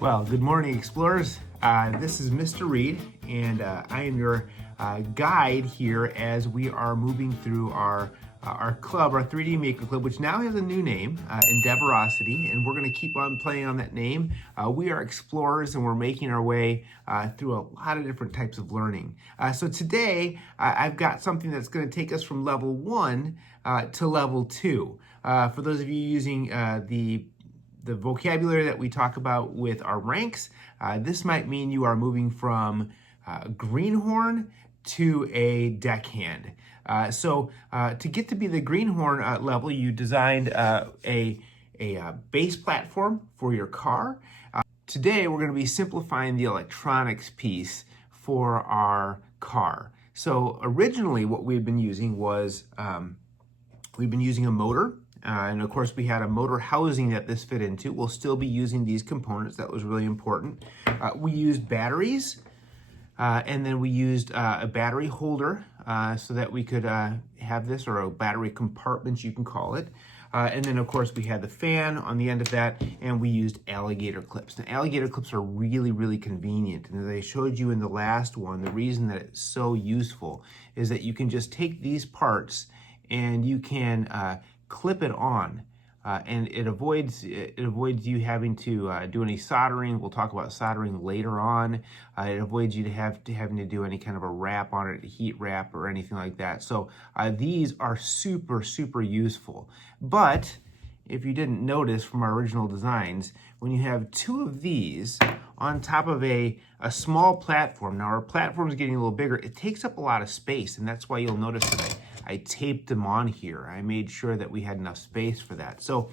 Well, good morning, explorers. This is Mr. Reed, and I am your guide here as we are moving through our club, our 3D Maker Club, which now has a new name, Endeavorosity, and we're going to keep on playing on that name. We are explorers, and we're making our way through a lot of different types of learning. So today, I've got something that's going to take us from level 1 to level 2. For those of you using the vocabulary that we talk about with our ranks, this might mean you are moving from greenhorn to a deckhand. So to get to be the greenhorn level, you designed a base platform for your car. Today, we're going to be simplifying the electronics piece for our car. So originally what we've been using was, we've been using a motor. And of course, we had a motor housing that this fit into. We'll still be using these components. That was really important. We used batteries, and then we used a battery holder so that we could have this, or a battery compartment, you can call it. And then, of course, we had the fan on the end of that, and we used alligator clips. Now, alligator clips are really, really convenient. And as I showed you in the last one, the reason that it's so useful is that you can just take these parts and you can clip it on, and it avoids you having to do any soldering. We'll talk about soldering later on. It avoids you having to do any kind of a wrap on it, a heat wrap or anything like that. So these are super useful. But if you didn't notice from our original designs, when you have two of these on top of a small platform, now our platform is getting a little bigger, it takes up a lot of space, and that's why you'll notice that I taped them on here. I made sure that we had enough space for that. So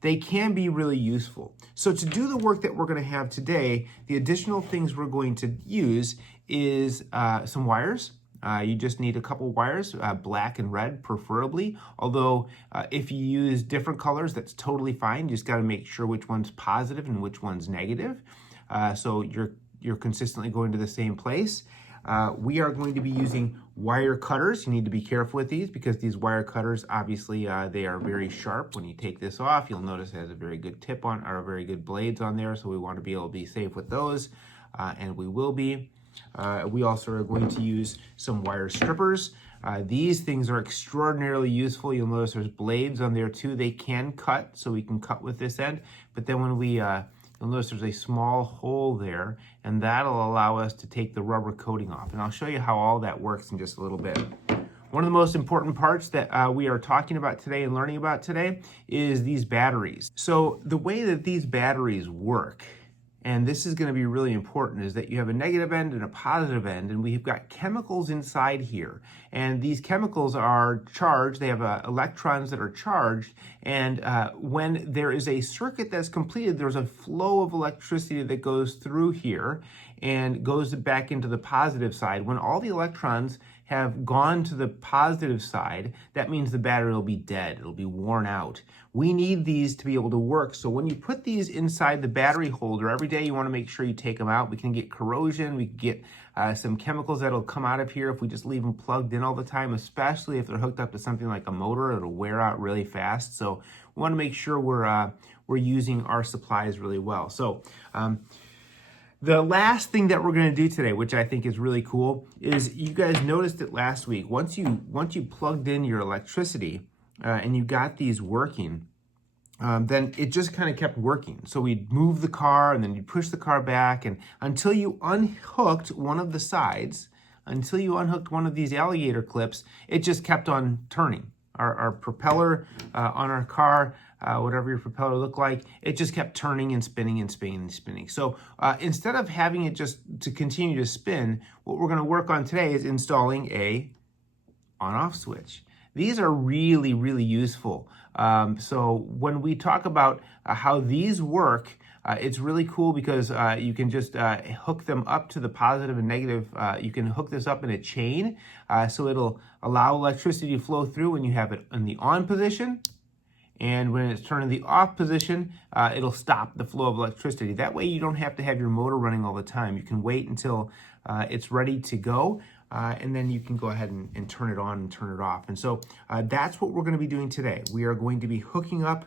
they can be really useful. So to do the work that we're going to have today, the additional things we're going to use is some wires. You just need a couple wires, black and red preferably. Although if you use different colors, that's totally fine. You just got to make sure which one's positive and which one's negative. So you're consistently going to the same place. We are going to be using wire cutters. You need to be careful with these because these wire cutters, obviously, they are very sharp. When you take this off, you'll notice it has a very good tip on, or very good blades on there. So we want to be able to be safe with those, and we will be. We also are going to use some wire strippers. These things are extraordinarily useful. You'll notice there's blades on there too. They can cut, so we can cut with this end. But then when we you'll notice there's a small hole there, and that'll allow us to take the rubber coating off. And I'll show you how all that works in just a little bit. One of the most important parts that we are talking about today and learning about today is these batteries. So the way that these batteries work, and this is going to be really important, is that you have a negative end and a positive end, and we've got chemicals inside here. And these chemicals are charged. They have electrons that are charged, and when there is a circuit that's completed, there's a flow of electricity that goes through here and goes back into the positive side. When all the electrons have gone to the positive side, that means the battery will be dead. It'll be worn out. We need these to be able to work. So when you put these inside the battery holder, every day you want to make sure you take them out. We can get corrosion. We can get some chemicals that'll come out of here if we just leave them plugged in all the time, especially if they're hooked up to something like a motor. It'll wear out really fast. So we want to make sure we're using our supplies really well. So the last thing that we're going to do today, which I think is really cool, is you guys noticed it last week. Once you plugged in your electricity and you got these working, then it just kind of kept working. So we'd move the car, and then you'd push the car back, and until you unhooked one of the sides, until you unhooked one of these alligator clips, it just kept on turning. Our propeller on our car, whatever your propeller looked like, it just kept turning and spinning and spinning and spinning. So instead of having it just to continue to spin, what we're going to work on today is installing a on-off switch. These are really useful. So when we talk about how these work, it's really cool because you can just hook them up to the positive and negative. You can hook this up in a chain, so it'll allow electricity to flow through when you have it in the on position. And when it's turned in the off position, it'll stop the flow of electricity. That way you don't have to have your motor running all the time. You can wait until it's ready to go, and then you can go ahead and turn it on and turn it off. And so that's what we're going to be doing today. We are going to be hooking up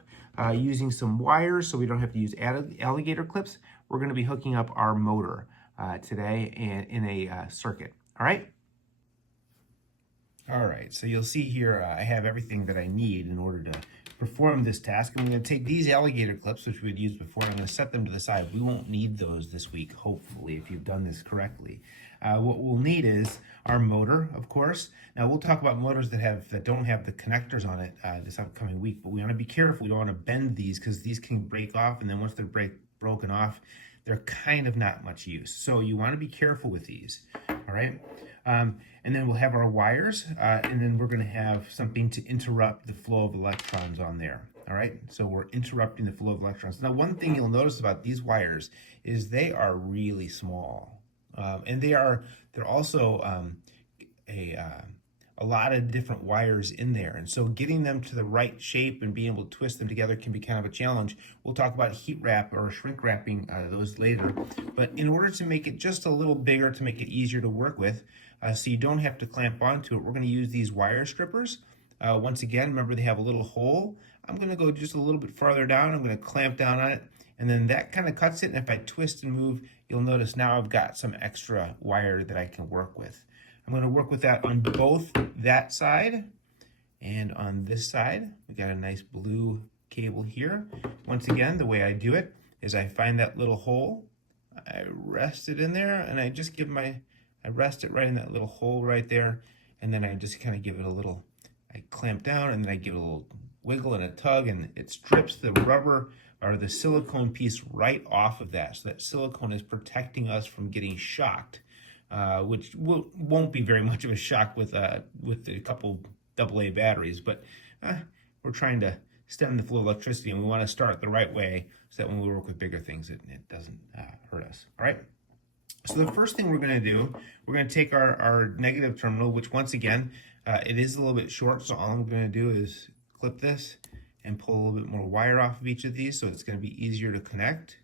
using some wires so we don't have to use alligator clips. we're going to be hooking up our motor today in a circuit. All right? All right, so you'll see here I have everything that I need in order to perform this task. I'm going to take these alligator clips, which we'd used before, I'm going to set them to the side. We won't need those this week, hopefully, if you've done this correctly. What we'll need is our motor, of course. Now, we'll talk about motors that don't have the connectors on it this upcoming week, but we want to be careful. We don't want to bend these because these can break off, and then once they're broken off, they're kind of not much use. So you want to be careful with these, all right? And then we'll have our wires, and then we're going to have something to interrupt the flow of electrons on there. All right, so we're interrupting the flow of electrons. Now, one thing you'll notice about these wires is they are really small, and they're also a lot of different wires in there. And so getting them to the right shape and being able to twist them together can be kind of a challenge. We'll talk about heat wrap or shrink wrapping those later. But in order to make it just a little bigger, to make it easier to work with, so you don't have to clamp onto it, we're going to use these wire strippers. Once again, remember they have a little hole. I'm going to go just a little bit farther down. I'm going to clamp down on it, and then that kind of cuts it. And if I twist and move, you'll notice now I've got some extra wire that I can work with. I'm going to work with that on both that side and on this side. We got a nice blue cable here. Once again, the way I do it is I find that little hole, I rest it in there, and I just I rest it right in that little hole right there, and then I just kind of give it a little, I clamp down, and then I give it a little wiggle and a tug, and it strips the rubber or the silicone piece right off of that. So that silicone is protecting us from getting shocked, which won't be very much of a shock with a couple AA batteries, but we're trying to stem the flow of electricity, and we want to start the right way so that when we work with bigger things, it doesn't hurt us. All right. So the first thing we're going to do, we're going to take our negative terminal, which once again, it is a little bit short. So all I'm going to do is clip this and pull a little bit more wire off of each of these, so it's going to be easier to connect.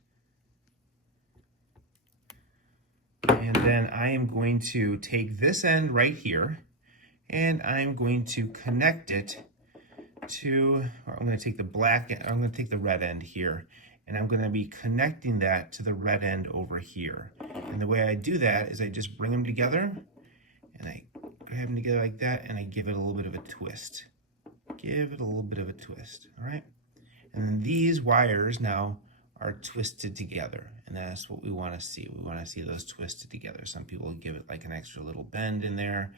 And then I am going to take this end right here, and I'm going to connect it to, I'm going to take I'm going to take the red end here, and I'm going to be connecting that to the red end over here. And the way I do that is I just bring them together, and I grab them together like that, and I give it a little bit of a twist. Give it a little bit of a twist, all right? And then these wires now are twisted together, and that's what we want to see. We want to see those twisted together. Some people give it like an extra little bend in there,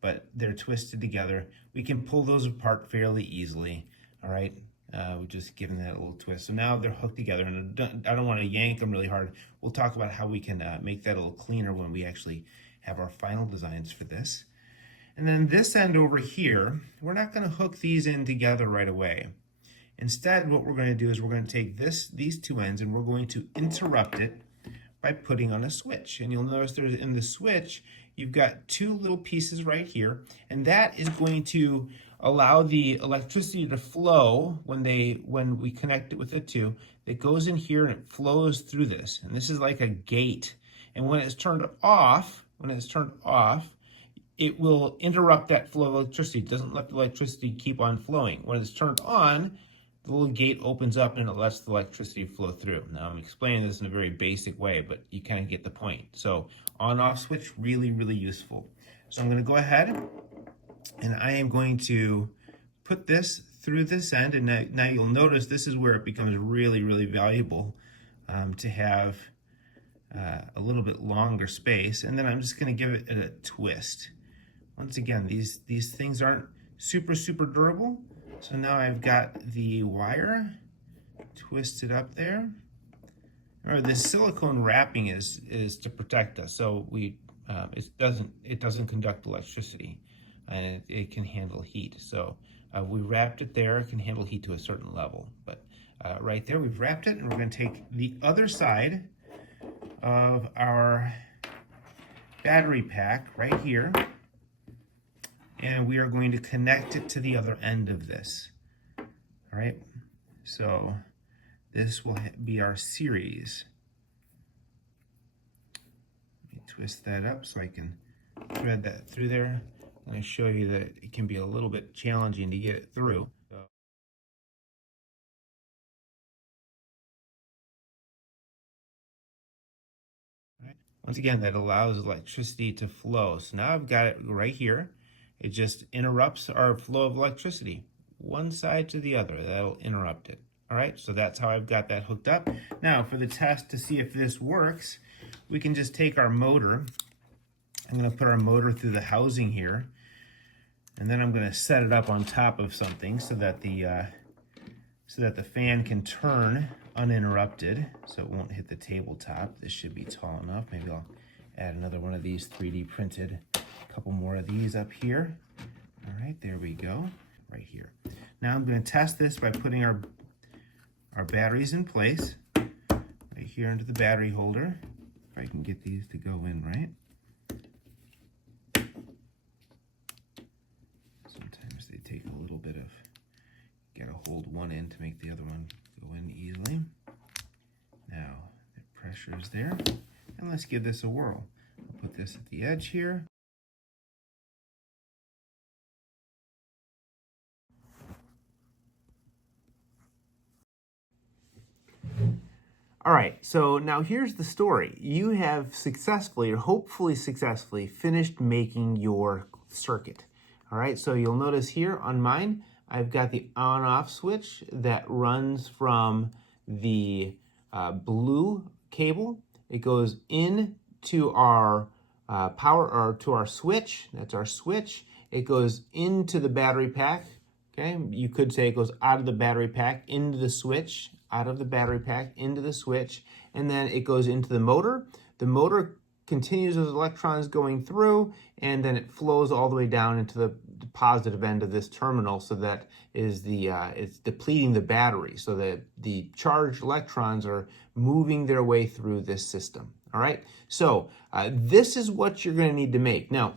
but they're twisted together. We can pull those apart fairly easily, all right? We're just giving that a little twist. So now they're hooked together, and I don't want to yank them really hard. We'll talk about how we can make that a little cleaner when we actually have our final designs for this. And then this end over here, we're not going to hook these in together right away. Instead, what we're going to do is we're going to take these two ends, and we're going to interrupt it by putting on a switch. And you'll notice there's in the switch, you've got two little pieces right here, and that is going to allow the electricity to flow when we connect it with the two. It goes in here and it flows through this. And this is like a gate. And when it's turned off, it will interrupt that flow of electricity. It doesn't let the electricity keep on flowing. When it's turned on, the little gate opens up and it lets the electricity flow through. Now I'm explaining this in a very basic way, but you kind of get the point. So on-off switch, really, really useful. So I'm going to go ahead and I am going to put this through this end, and now you'll notice this is where it becomes really, really valuable to have a little bit longer space. And then I'm just going to give it a twist. Once again, these things aren't super, super durable. So now I've got the wire twisted up there. Remember, this silicone wrapping is to protect us, so it doesn't conduct electricity, and it can handle heat. So we wrapped it there. It can handle heat to a certain level, but right there we've wrapped it, and we're going to take the other side of our battery pack right here, and we are going to connect it to the other end of this. All right, so this will be our series. Let me twist that up so I can thread that through there. I'm going to show you that it can be a little bit challenging to get it through. Once again, that allows electricity to flow. So now I've got it right here. It just interrupts our flow of electricity. One side to the other, that'll interrupt it. All right, so that's how I've got that hooked up. Now for the test to see if this works, we can just take our motor. I'm gonna put our motor through the housing here, and then I'm gonna set it up on top of something so that the fan can turn uninterrupted, so it won't hit the tabletop. This should be tall enough. Maybe I'll add another one of these 3D printed, a couple more of these up here. All right, there we go, right here. Now I'm gonna test this by putting our batteries in place, right here into the battery holder. If I can get these to go in right. Sometimes they take a little bit of, gotta hold one end to make the other one go in easily. Now, the pressure is there, and let's give this a whirl. I'll put this at the edge here. All right, so now here's the story. You have successfully, or hopefully successfully, finished making your circuit. All right, so you'll notice here on mine, I've got the on-off switch that runs from the blue cable. It goes into our power, or to our switch. That's our switch. It goes into the battery pack. Okay, you could say it goes out of the battery pack into the switch, out of the battery pack into the switch, and then it goes into the motor. The motor continues those electrons going through, and then it flows all the way down into the positive end of this terminal, so that is it's depleting the battery, so that the charged electrons are moving their way through this system. All right, so this is what you're going to need to make. Now,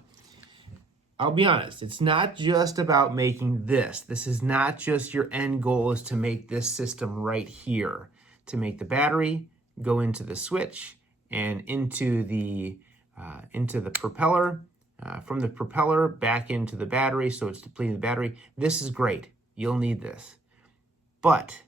I'll be honest, it's not just about making this. This is not just your end goal is to make this system right here, to make the battery go into the switch and into the propeller, from the propeller back into the battery, so it's depleting the battery. This is great. You'll need this. But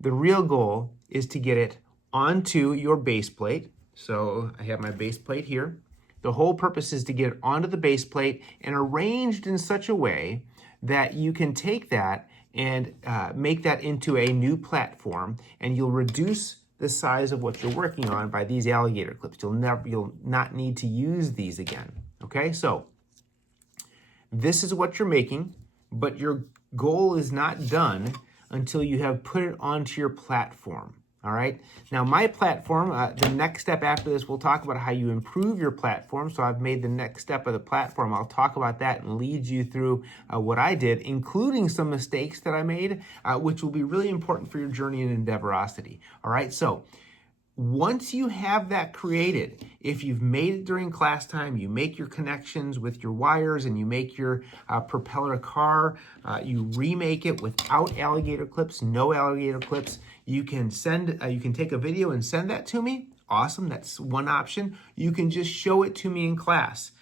the real goal is to get it onto your base plate. So I have my base plate here. The whole purpose is to get it onto the base plate and arranged in such a way that you can take that and make that into a new platform, and you'll reduce the size of what you're working on by these alligator clips. You'll not need to use these again. Okay, so this is what you're making, but your goal is not done until you have put it onto your platform. All right, now my platform, the next step after this, we'll talk about how you improve your platform. So I've made the next step of the platform. I'll talk about that and lead you through what I did, including some mistakes that I made, which will be really important for your journey in Endeavorosity. All right, so once you have that created, if you've made it during class time, you make your connections with your wires and you make your propeller car, you remake it without alligator clips, no alligator clips. You can take a video and send that to me. Awesome, that's one option. You can just show it to me in class.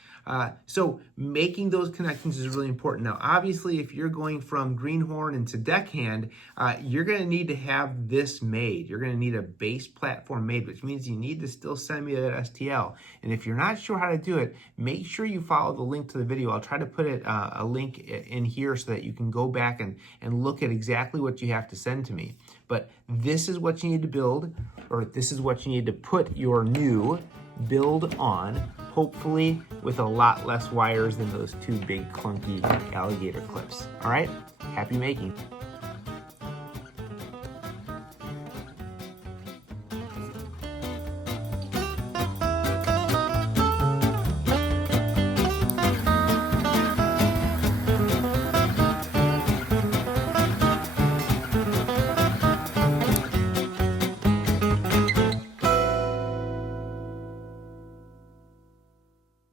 So making those connections is really important. Now, obviously, if you're going from greenhorn into deckhand, you're going to need to have this made. You're going to need a base platform made, which means you need to still send me that STL. And if you're not sure how to do it, make sure you follow the link to the video. I'll try to put a link in here so that you can go back and look at exactly what you have to send to me. But this is what you need to build, or this is what you need to put your new build on, hopefully with a lot less wires than those two big clunky alligator clips. All right, happy making.